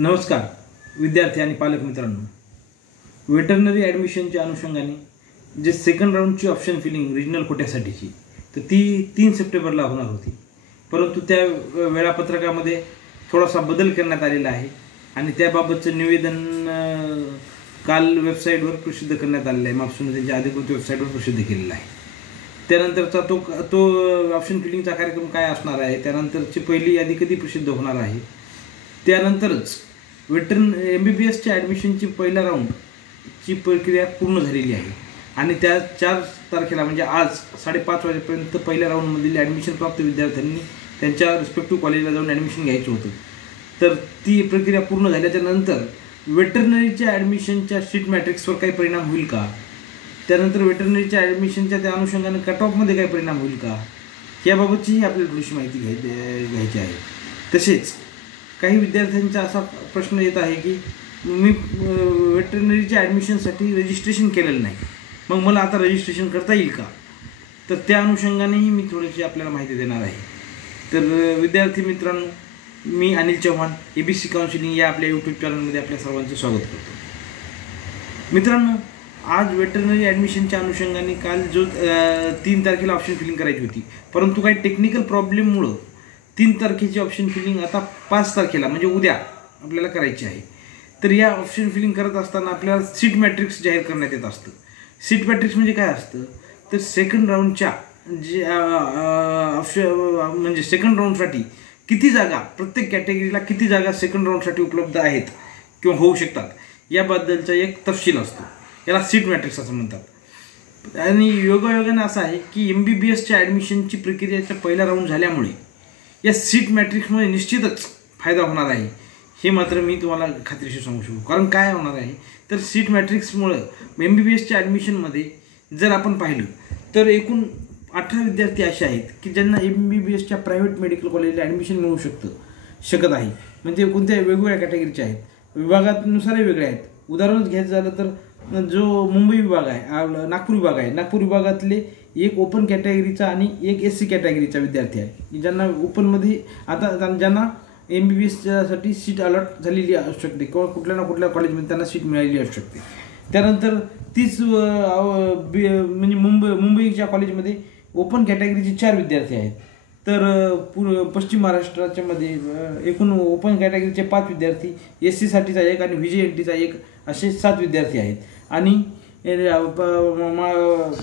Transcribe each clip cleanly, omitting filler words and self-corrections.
नमस्कार विद्यार्थी आणि पालक मित्रांनो, वेटरनरी ॲडमिशनच्या अनुषंगाने जे सेकंड राऊंडची ऑप्शन फिलिंग रिजनल कोट्यासाठीची तर ती 3 सप्टेंबरला होणार होती, परंतु त्या वेळापत्रकामध्ये थोडासा बदल करण्यात आलेला आहे आणि त्याबाबतचं निवेदन काल वेबसाईटवर प्रसिद्ध करण्यात आलेलं आहे. मापसून त्यांच्या अधिकृत वेबसाईटवर प्रसिद्ध केलेला आहे. त्यानंतरचा तो ऑप्शन फिलिंगचा कार्यक्रम काय असणार आहे, त्यानंतरची पहिली यादी कधी प्रसिद्ध होणार आहे, त्यानंतरच MBBSच्या ॲडमिशनची पहिल्या राऊंडची प्रक्रिया पूर्ण झालेली आहे आणि त्या 4 तारखेला म्हणजे आज 5:30 वाजेपर्यंत पहिल्या राऊंडमधील ॲडमिशन प्राप्त विद्यार्थ्यांनी त्यांच्या रिस्पेक्टिव्ह कॉलेजला जाऊन ॲडमिशन घ्यायचं होतं. तर ती प्रक्रिया पूर्ण झाल्याच्या नंतर वेटरनरीच्या ॲडमिशनच्या सीट मॅट्रिक्सवर काही परिणाम होईल का, त्यानंतर वेटरनरीच्या ॲडमिशनच्या त्या अनुषंगाने कट ऑफमध्ये काही परिणाम होईल का, याबाबतचीही आपल्याला थोडीशी माहिती घ्यायची आहे. तसेच काही विद्यार्थ्यांचा असा प्रश्न येत आहे की मी वेटरनरीच्या ॲडमिशनसाठी रजिस्ट्रेशन केलेलं नाही, मग मला आता रजिस्ट्रेशन करता येईल का, तर त्या अनुषंगानेही मी थोडीशी आपल्याला माहिती देणार आहे. तर विद्यार्थी मित्रांनो, मी अनिल चव्हाण ABC काउन्सिलिंग या आपल्या यूट्यूब चॅनलमध्ये आपल्या सर्वांचे स्वागत करतो. मित्रांनो, आज वेटरनरी ॲडमिशनच्या अनुषंगाने काल जो 3 तारखेला ऑप्शन फिलिंग करायची होती, परंतु काही टेक्निकल प्रॉब्लेममुळं 3 तारखेची ऑप्शन फिलिंग आता 5 तारखेला म्हणजे उद्या आपल्याला करायची आहे. तर या ऑप्शन फिलिंग करत असताना आपल्याला सीट मॅट्रिक्स जाहीर करण्यात येत असतं. सीट मॅट्रिक्स म्हणजे काय असतं, तर सेकंड राऊंडच्या जे म्हणजे सेकंड राऊंडसाठी किती जागा, प्रत्येक कॅटेगरीला किती जागा सेकंड राऊंडसाठी उपलब्ध आहेत किंवा होऊ शकतात याबद्दलचा एक तपशील असतो. याला सीट मॅट्रिक्स असं म्हणतात. आणि योगायोगाने असं आहे की MBBSच्या ॲडमिशनची प्रक्रियेचा पहिला राऊंड झाल्यामुळे या सीट मॅट्रिक्समध्ये निश्चितच फायदा होणार आहे, हे मात्र मी तुम्हाला खात्रीशीर सांगू शकतो. कारण काय होणार आहे, तर सीट मॅट्रिक्समुळं MBBSच्या ॲडमिशनमध्ये जर आपण पाहिलं तर एकूण 18 विद्यार्थी असे आहेत की ज्यांना MBBSच्या प्रायव्हेट मेडिकल कॉलेजला ॲडमिशन मिळू शकत आहे. म्हणजे कोणत्या वेगवेगळ्या कॅटेगरीचे आहेत, विभागानुसारही वेगळे आहेत. उदाहरणच घ्यायचं झालं तर जो मुंबई विभाग आहे, नागपूर विभाग आहे, नागपूर विभागातले एक ओपन कॅटेगरीचा आणि एक SC कॅटेगरीचा विद्यार्थी आहे की ज्यांना ओपनमध्ये आता ज्यांना MBBSसाठी सीट अलॉट झालेली असू शकते किंवा कुठल्या ना कुठल्या कॉलेजमध्ये त्यांना सीट मिळालेली असू शकते. त्यानंतर तीच म्हणजे मुंबईच्या कॉलेजमध्ये ओपन कॅटेगरीचे 4 विद्यार्थी आहेत. तर पश्चिम महाराष्ट्राच्या मध्ये एकूण ओपन कॅटेगरीचे 5 विद्यार्थी, SCसाठीचा 1 आणि VJNTचा 1 असे 7 विद्यार्थी आहेत. आणि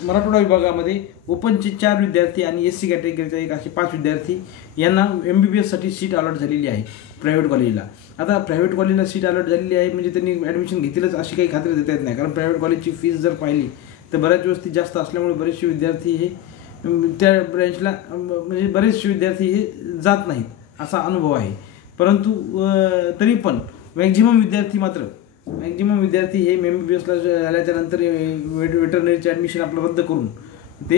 मराठवाडा विभागामध्ये ओपनचे 4 विद्यार्थी आणि SC कॅटेगरीचा 1 असे 5 विद्यार्थी यांना MBBSसाठी सीट अलॉट झालेली आहे प्रायव्हेट कॉलेजला. आता प्रायव्हेट कॉलेजला सीट अलॉट झालेली आहे म्हणजे त्यांनी ॲडमिशन घेतीलच अशी काही खात्री देता येत नाही. कारण प्रायव्हेट कॉलेजची फीस जर पाहिली तर बऱ्याच वस्ती जास्त असल्यामुळे बरेचसे विद्यार्थी हे त्या ब्रँचला म्हणजे बरेचसे विद्यार्थी हे जात नाहीत असा अनुभव आहे. परंतु तरी पण मॅक्झिमम विद्यार्थी हे MBBSला झाल्याच्या नंतर वेटरनरीचे ॲडमिशन आपलं रद्द करून ते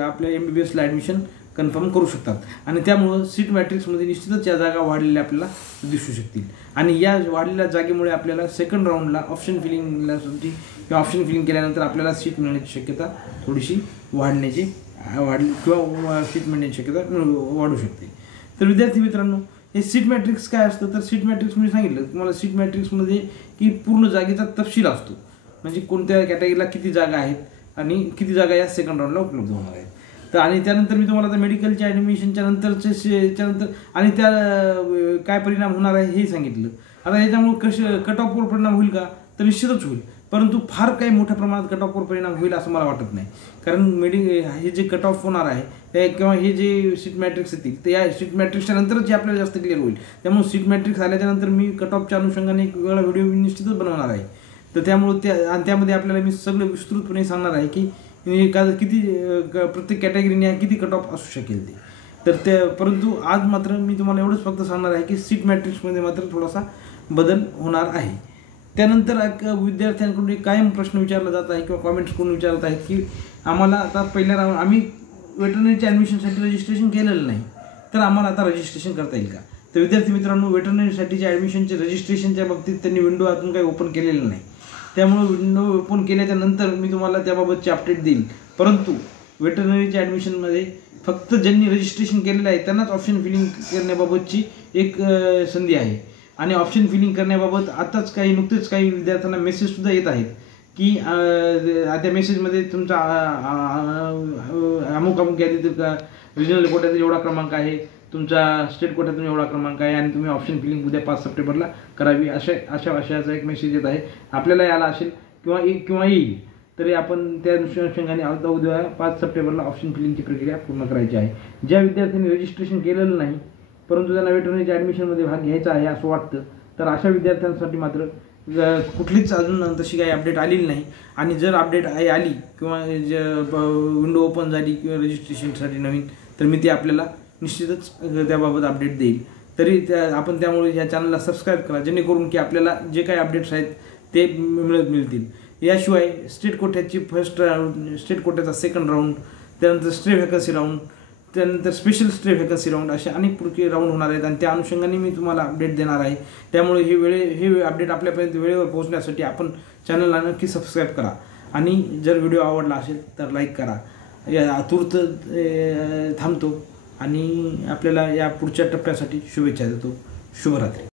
आपल्या MBBSला ॲडमिशन कन्फर्म करू शकतात. आणि त्यामुळं सीट मॅट्रिक्समध्ये निश्चितच या जागा वाढलेल्या आपल्याला दिसू शकतील. आणि या वाढलेल्या जागेमुळे आपल्याला सेकंड राऊंडला ऑप्शन फिलिंगसाठी किंवा ऑप्शन फिलिंग केल्यानंतर आपल्याला सीट मिळण्याची शक्यता थोडीशी वाढली किंवा सीट मिळण्याची शक्यता वाढू शकते. तर विद्यार्थी मित्रांनो, हे सीट मॅट्रिक्स काय असतं, तर सीट मॅट्रिक्स मी सांगितलं तुम्हाला. सीट मॅट्रिक्समध्ये की पूर्ण जागेचा तपशील असतो, म्हणजे कोणत्या कॅटेगरीला किती जागा आहेत आणि किती जागा या सेकंड राऊंडला उपलब्ध होणार आहेत. तर आणि त्यानंतर मी तुम्हाला आता मेडिकलच्या ॲडमिशनच्या नंतर आणि त्या काय परिणाम होणार आहे हे सांगितलं. आता याच्यामुळे कट ऑफवर परिणाम होईल का, तर निश्चितच होईल, परंतु फार काही मोठ्या प्रमाणात कट ऑफवर परिणाम होईल असं मला वाटत नाही. कारण हे जे कट ऑफ होणार आहे किंवा हे जे सीट मॅट्रिक्स येतील तर या सीट मॅट्रिक्सच्या नंतरच जे आपल्याला जास्त क्लिअर होईल. त्यामुळे सीट मॅट्रिक्स आल्याच्या नंतर मी कट ऑफच्या अनुषंगाने एक वेगळा व्हिडिओ निश्चितच बनवणार आहे. तर त्यामुळे त्यामध्ये आपल्याला मी सगळं विस्तृतपणे सांगणार आहे की किती प्रत्येक कॅटेगरीने किती कट ऑफ असू शकेल ते. तर परंतु आज मात्र मी तुम्हाला एवढंच फक्त सांगणार आहे की सीट मॅट्रिक्समध्ये मात्र थोडासा बदल होणार आहे. त्यानंतर विद्यार्थ्यांकडून एक कायम प्रश्न विचारला जात आहे किंवा कॉमेंट्स करून विचारत आहेत की आम्हाला आता पहिल्या राऊंड आम्ही वेटरनरीच्या ॲडमिशनसाठी रजिस्ट्रेशन केलेलं नाही, तर आम्हाला आता रजिस्ट्रेशन करता येईल का. तर विद्यार्थी मित्रांनो, वेटरनरीसाठीच्या ॲडमिशनचे रजिस्ट्रेशनच्या बाबतीत त्यांनी विंडो अजून काही ओपन केलेलं नाही. त्यामुळे विंडो ओपन केल्याच्या नंतर मी तुम्हाला त्याबाबतची अपडेट देईल. परंतु वेटरनरीच्या ॲडमिशनमध्ये फक्त ज्यांनी रजिस्ट्रेशन केलेलं आहे त्यांनाच ऑप्शन फिलिंग करण्याबाबतची एक संधी आहे. आणि ऑप्शन फिलिंग करण्याबाबत आताच नुकतेच काही विद्यार्थ्यांना मेसेजसुद्धा येत आहेत की त्या मेसेजमध्ये तुमचा अमुक अमुक यादीतील रिजनल कोट्यातील एवढा क्रमांक आहे, तुमचा स्टेट कोट्यातून एवढा क्रमांक आहे आणि तुम्ही ऑप्शन फिलिंग उद्या 5 सप्टेंबरला करावी अशा विषयाचा एक मेसेज येत आहे. आपल्याला आला असेल किंवा येईल, तरी आपण त्या अनुषंगाने आता उद्या 5 सप्टेंबरला ऑप्शन फिलिंगची प्रक्रिया पूर्ण करायची आहे. ज्या विद्यार्थ्यांनी रजिस्ट्रेशन केलेलं नाही परंतु त्यांना वेटरनरीच्या ॲडमिशनमध्ये भाग घ्यायचा आहे असं वाटतं, तर अशा विद्यार्थ्यांसाठी मात्र कुठलीच अजून तशी काही अपडेट आलेली नाही. आणि जर अपडेट आली किंवा विंडो ओपन झाली किंवा रजिस्ट्रेशनसाठी नवीन, तर मी ती आपल्याला निश्चितच त्याबाबत अपडेट देईल. तरी त्यामुळे ह्या चॅनलला सबस्क्राईब करा, जेणेकरून की आपल्याला जे काही अपडेट्स आहेत ते मिळतील. याशिवाय स्टेट कोट्याची फर्स्ट राऊंड, स्टेट कोट्याचा सेकंड राऊंड, त्यानंतर स्टे व्हॅकन्सी राऊंड, त्यानंतर स्पेशल स्टे व्हॅकन्सी राऊंड असे अनेक पुढचे राऊंड होणार आहेत आणि त्या अनुषंगाने मी तुम्हाला अपडेट देणार आहे. त्यामुळे हे अपडेट आपल्यापर्यंत वेळेवर पोहोचण्यासाठी आपण चॅनलला नक्की सबस्क्राईब करा आणि जर व्हिडिओ आवडला असेल तर लाईक करा. या तूर्त थांबतो आणि आपल्याला या पुढच्या टप्प्यासाठी शुभेच्छा देतो. शुभरात्री.